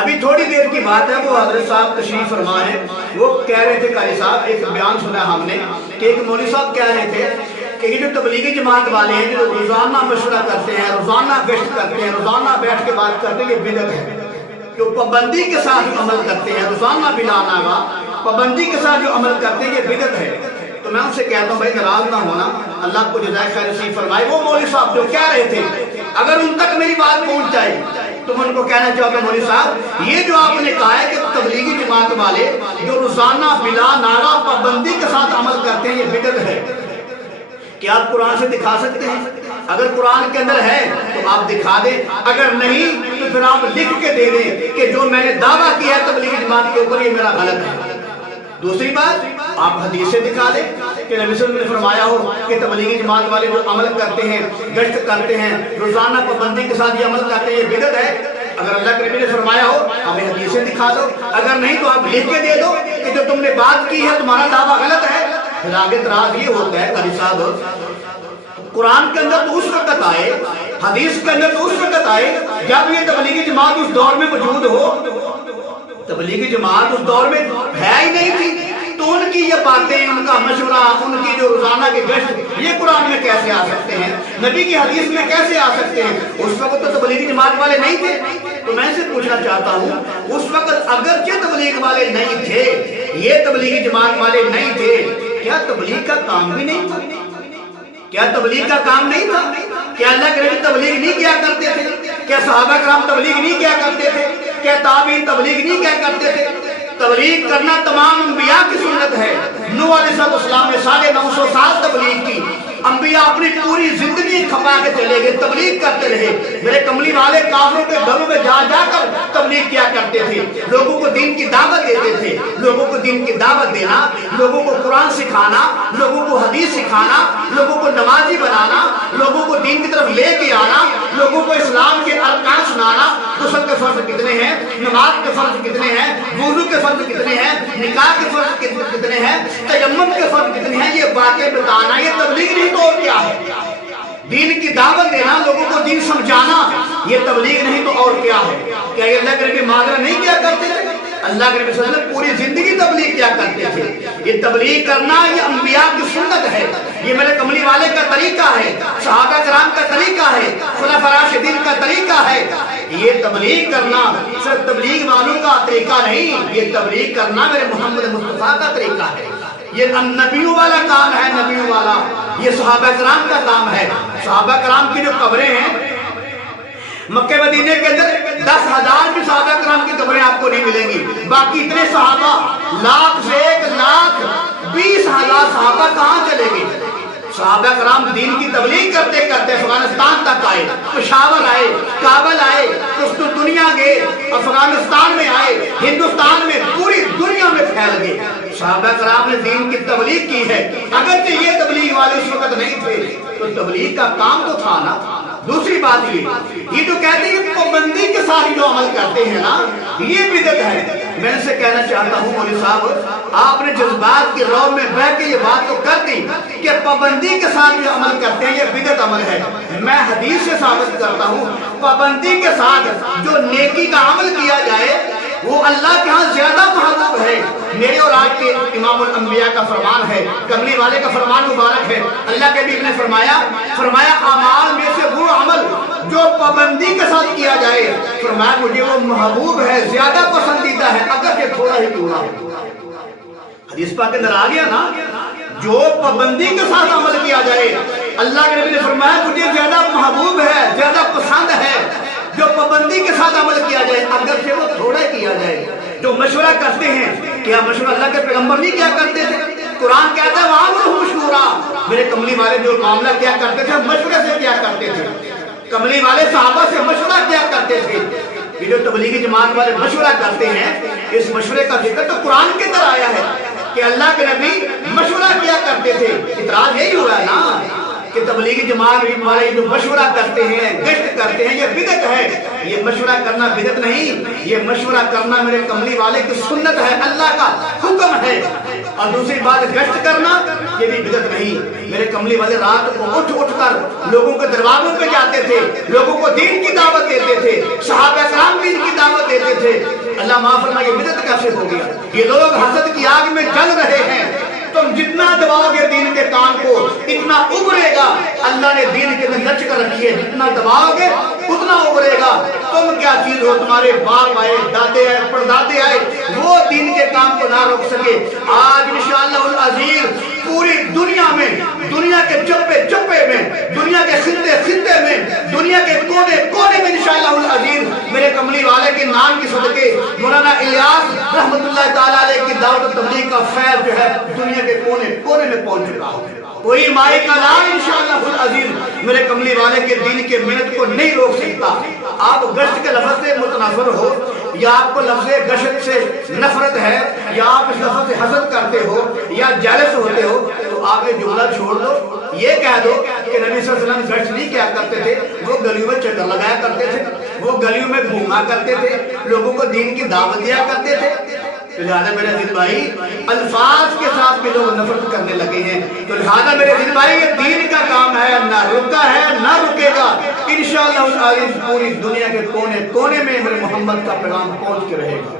ابھی تھوڑی دیر کی بات ہے، وہ حضرت صاحب تشریف فرما ہے، وہ کہہ رہے تھے قاری صاحب، ایک بیان سنا ہم نے کہ ایک مولوی صاحب کہہ رہے تھے کہ یہ جو تبلیغی جماعت والے ہیں جو روزانہ مشورہ کرتے ہیں، روزانہ گشت کرتے ہیں، روزانہ بیٹھ کے بات کرتے ہیں، یہ بدعت ہے۔ جو پابندی کے ساتھ عمل کرتے ہیں، روزانہ بلا ناغہ پابندی کے ساتھ جو عمل کرتے ہیں، یہ بدعت ہے۔ تو میں ان سے کہتا ہوں بھائی ناراض نہ ہونا، اللہ کو جزائے خیر نصیب فرمائے۔ وہ مولوی صاحب جو کہہ رہے تھے، اگر ان تک میری بات پہنچ جائے تم ان کو کہنا چاہو کہ مولوی صاحب یہ جو آپ نے کہا ہے کہ تبلیغی جماعت والے جو روزانہ بلا ناغہ پابندی کے ساتھ عمل کرتے ہیں، یہ بدعت ہے، کیا آپ قرآن سے دکھا سکتے ہیں؟ اگر قرآن کے اندر ہے تو آپ دکھا دیں، اگر نہیں تو پھر آپ لکھ کے دے دیں کہ جو میں نے دعویٰ کیا ہے تبلیغی جماعت کے اوپر، یہ میرا غلط ہے۔ دوسری بات، آپ حدیث سے دکھا دیں کہ نبی صلی اللہ علیہ وسلم نے فرمایا ہو کہ تبلیغی جماعت والے جو عمل کرتے ہیں، گشت کرتے ہیں، روزانہ پابندی کے ساتھ یہ عمل کرتے ہیں، یہ بدعت ہے۔ اگر اللہ کے نبی نے فرمایا ہو ہمیں حدیث سے دکھا دو، اگر نہیں تو آپ لکھ کے دے دو کہ جو تم نے بات کی ہے تمہارا دعویٰ غلط ہے۔ پھر آگے اعتراض یہ ہوتا ہے قاری صاحب، قرآن کے اندر تو اس وقت آئے، حدیث کے اندر تو اس وقت آئے جب یہ تبلیغی جماعت اس دور میں موجود ہو۔ تبلیغی جماعت اس دور میں ہے ہی نہیں تھی، تو ان کی یہ باتیں، ان کا مشورہ، ان کی جو روزانہ کے گشت، یہ قرآن میں کیسے آ سکتے ہیں، نبی کی حدیث میں کیسے آ سکتے ہیں؟ اس وقت تو تبلیغی جماعت والے نہیں تھے۔ تو میں سے پوچھنا چاہتا ہوں، اس وقت اگرچہ تبلیغ والے نہیں تھے، یہ تبلیغی جماعت والے نہیں تھے، کیا تبلیغ کا کام بھی نہیں تھا؟ کیا تبلیغ کا کام نہیں تھا؟ کیا اللہ کے نبی تبلیغ نہیں کیا کرتے تھے؟ کیا صحابہ کرام تبلیغ نہیں کیا کرتے تھے؟ کیا تابعین تبلیغ نہیں کیا کرتے تھے؟ تبلیغ کرنا تمام انبیاء کی سنت ہے۔ نوح علیہ السلام نے 950 سال تبلیغ کی، انبیاء اپنی پوری زندگی کھپا کے چلے گئے، تبلیغ کرتے رہے۔ میرے کملی والے کافروں کے گھروں میں جا جا کر تبلیغ کیا کرتے تھے، لوگوں کو دین کی دعوت دیتے تھے۔ لوگوں کو دین کی دعوت دینا، لوگوں کو قرآن سکھانا، لوگوں کو حدیث سکھانا، لوگوں کو نمازی بنانا، لوگوں کو دین کی طرف لے کے آنا، لوگوں کو اسلام کے ارکان سنانا، غسل کے فرض کتنے ہیں، نماز کے فرض کتنے ہیں، وضو کے فرض کتنے ہیں، نکاح کے فرض کتنے ہیں، تیمم کے فرض کتنے ہیں، یہ باتیں بتانا، یہ تبلیغ نہیں تو اور کیا ہے؟ دین کی دعوت دینا، لوگوں کو دین سمجھانا، یہ تبلیغ نہیں تو اور کیا ہے؟ کیا یہ اللہ کے نبی معاذرہ نہیں کیا کرتے تھے؟ اللہ کے نبی صلی اللہ علیہ وسلم پوری زندگی تبلیغ کیا کرتے تھے۔ یہ تبلیغ کرنا یہ انبیاء کی سنت ہے، یہ میرے کملی والے کا طریقہ ہے، صحابہ کرام کا طریقہ ہے، خلفاء راشدین کا طریقہ ہے۔ یہ تبلیغ کرنا صرف تبلیغ والوں کا طریقہ نہیں، یہ تبلیغ کرنا میرے محمد مصطفیٰ کا طریقہ ہے۔ یہ نبیوں والا کام ہے، نبیوں والا، یہ صحابہ کرام کا کام ہے۔ صحابہ کرام کی جو قبریں ہیں مکہ مدینے کے اندر 10,000 بھی صحابہ کرام کی قبریں آپ کو نہیں ملیں گی، باقی اتنے صحابہ، لاکھ سے 1,20,000 صحابہ کہاں چلے گئے؟ صحابہ کرام دین کی تبلیغ کرتے کرتے افغانستان تک آئے، پشاور آئے، کابل آئے، کچھ تو دنیا گئے، افغانستان میں آئے، ہندوستان میں، پوری دنیا میں پھیل گئے۔ صحابہ کرام نے دین کی تبلیغ کی ہے، اگرچہ یہ تبلیغ والے اس وقت نہیں تھے تو تبلیغ کا کام تو تھا نا۔ دوسری بات یہ جو کہتے ہیں پابندی کے ساتھ جو عمل کرتے ہیں نا، یہ بدعت ہے۔ میں ان سے کہنا چاہتا ہوں مولوی صاحب، آپ نے جذبات کی رو میں بہ کے یہ بات تو کر دی کہ پابندی کے ساتھ جو عمل کرتے ہیں یہ بدعت عمل ہے۔ میں حدیث سے ثابت کرتا ہوں پابندی کے ساتھ جو نیکی کا عمل کیا جائے وہ اللہ کے ہاں زیادہ محبوب ہے۔ میرے اور آپ کے امام الانبیاء کا فرمان ہے، کملی والے کا فرمان مبارک ہے۔ اللہ کے حبیب نے فرمایا اعمال میں سے وہ عمل جو پابندی کے ساتھ کیا جائے، فرمایا مجھے وہ محبوب ہے، زیادہ پسندیدہ ہے، اگر یہ تھوڑا ہی کیوں نہ ہو۔ حدیث پاک کے اندر آ گیا نا، جو پابندی کے ساتھ عمل کیا جائے، اللہ کے نبی نے فرمایا مجھے زیادہ محبوب ہے، زیادہ پسند ہے جو پابندی کے ساتھ عمل کیا جائے، اگر سے وہ تھوڑا کیا جائے۔ جو مشورہ کرتے ہیں، کیا مشورہ اللہ کے پیغمبر نہیں کیا کرتے تھے؟ قرآن کہتا ہے وَعَمْرُهُ مَشْكُورًا، میرے کملی والے جو معاملہ کیا کرتے تھے مشورے سے کیا کرتے تھے، کملی والے صحابہ سے مشورہ کیا کرتے تھے۔ یہ جو تبلیغی جماعت والے مشورہ کرتے ہیں، اس مشورے کا ذکر تو قرآن کے اندر آیا ہے کہ اللہ کے نبی مشورہ کیا کرتے تھے۔ اعتراض یہی ہوا ہے نا کہ تبلیغی جماعت والے جو مشورہ کرتے ہیں، گشت کرتے ہیں، یہ بدعت ہے۔ یہ مشورہ کرنا بدعت نہیں، یہ مشورہ کرنا میرے کملی والے کی سنت ہے، اللہ کا حکم ہے۔ اور دوسری بات گشت کرنا یہ بھی بدعت نہیں. میرے کملی والے رات کو اٹھ کر لوگوں کے دروازوں پہ جاتے تھے, لوگوں کو دین کی دعوت دیتے تھے, صحابہ کرام دین کی دعوت دیتے تھے. اللہ معاف فرمائے یہ بدعت کیسے ہو گیا؟ یہ لوگ حسد کی آگ میں جل رہے ہیں. تم جتنا دباؤ گے دین کے کام کو اتنا ابھرے گا. اللہ نے دین کے اندر لچک رکھی ہے, جتنا دباؤ گے اتنا ابھرے گا. تم کیا چیز ہو, تمہارے باپ آئے, دادے آئے, پردادے آئے, وہ دین کے کام کو نہ روک سکے. آج انشاءاللہ العزیز پوری دنیا میں, دنیا کے چپے چپے میں, دنیا کے خطے خطے میں, دنیا کے کونے کونے میں انشاءاللہ العزیز میرے کملی والے کے نام کی صدقے مولانا الیاس رحمت اللہ تعالیٰ علیہ کی دعوت و تبلیغ کا فیض جو ہے دنیا کے کونے کونے میں پہنچ چکا ہو. کوئی مائی کا لال انشاءاللہ العزیز میرے کملی والے کے دین کے محنت کو نہیں روک سکتا. آپ گشت کے لفظ سے متنفر ہو, یا آپ کو لفظ گشت سے نفرت ہے, یا آپ اس لفظ سے حسد کرتے ہو, یا جیلس ہوتے ہو, تو آپ یہ جملہ چھوڑ دو. یہ کہہ دو کہ نبی صلی اللہ علیہ وسلم گشت نہیں کیا کرتے تھے, وہ گلیوں میں چکر لگایا کرتے تھے, وہ گلیوں میں گھوما کرتے تھے, لوگوں کو دین کی دعوت دیا کرتے تھے. تو لہذا میرے دل بھائی الفاظ کے ساتھ بھی لوگ نفرت کرنے لگے ہیں. تو لہذا میرے دل بھائی یہ دین کا کام ہے, نہ رکا ہے نہ رکے گا. انشاءاللہ پوری دنیا کے کونے کونے میں میرے محمد کا پیغام پہنچ کے رہے گا.